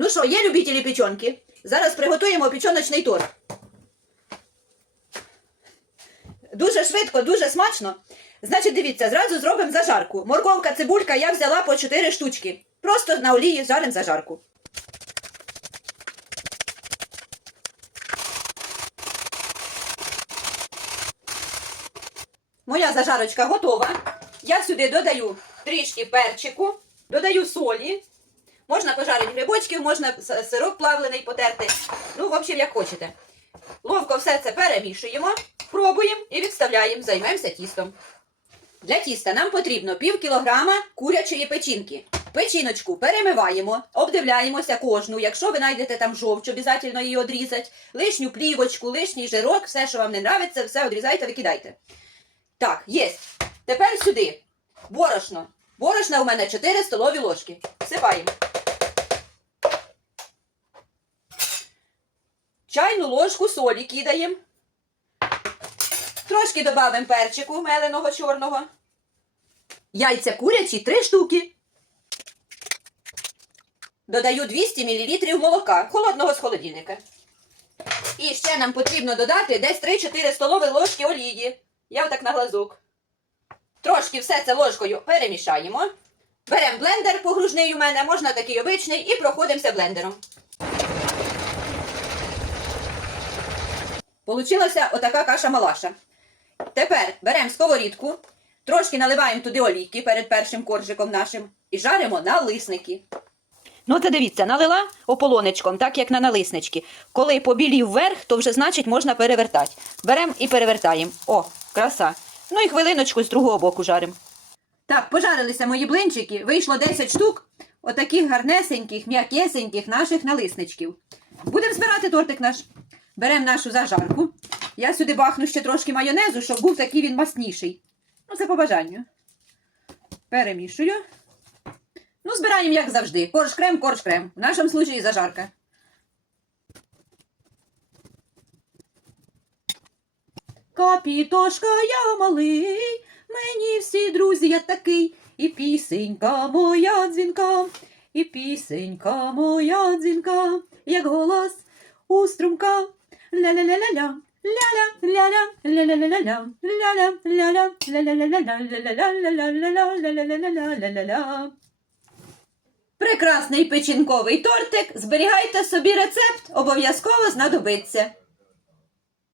Ну що, є любителі печонки? Зараз приготуємо печоночний торт. Дуже швидко, дуже смачно. Значить, дивіться, зразу зробимо зажарку. Морковка, цибулька я взяла по 4 штучки. Просто на олії жаримо зажарку. Моя зажарочка готова. Я сюди додаю трішки перчику, додаю солі. Можна пожарити грибочків, можна с- сироп плавлений потерти. Ну, в общем, як хочете. Ловко все це перемішуємо, пробуємо і відставляємо, займемося тістом. Для тіста нам потрібно пів кілограма курячої печінки. Печіночку перемиваємо, обдивляємося кожну. Якщо ви знайдете там жовч, обов'язково її одрізати. Лишню плівочку, лишній жирок, все, що вам не нравиться, все одрізайте, викидайте. Так, є. Тепер сюди. Борошно. Борошна у мене 4 столові ложки. Всипаємо. Чайну ложку солі кидаємо. Трошки додаємо перчику меленого чорного. Яйця курячі 3 штуки. Додаю 200 мл молока, холодного з холодильника. І ще нам потрібно додати десь 3-4 столові ложки олії. Я отак на глазок. Трошки все це ложкою перемішаємо. Беремо блендер погружний у мене, можна такий обичний, і проходимося блендером. Получилася отака каша-малаша. Тепер беремо сковорідку, трошки наливаємо туди олійки перед першим коржиком нашим і жаримо на лисники. Ну, це дивіться, налила ополонечком, так як на налиснички. Коли побілів вверх, то вже значить можна перевертати. Беремо і перевертаємо. О, краса. Ну і хвилиночку з другого боку жаримо. Так, пожарилися мої блинчики, вийшло 10 штук отаких гарнесеньких, м'якесеньких наших налисничків. Будемо збирати тортик наш. Беремо нашу зажарку. Я сюди бахну ще трошки майонезу, щоб був такий він масніший. Ну, це по бажанню. Перемішую. Ну, збираємо, як завжди. Корж крем, корж крем. В нашому случаї зажарка. Капітошка, я малий, мені всі друзі я такий, і пісенька моя дзвінка, і пісенька моя дзвінка, як голос у струмка. Ля-ля-ля-ля-ля. Прекрасний печінковий тортик. Зберігайте собі рецепт, обов'язково знадобиться.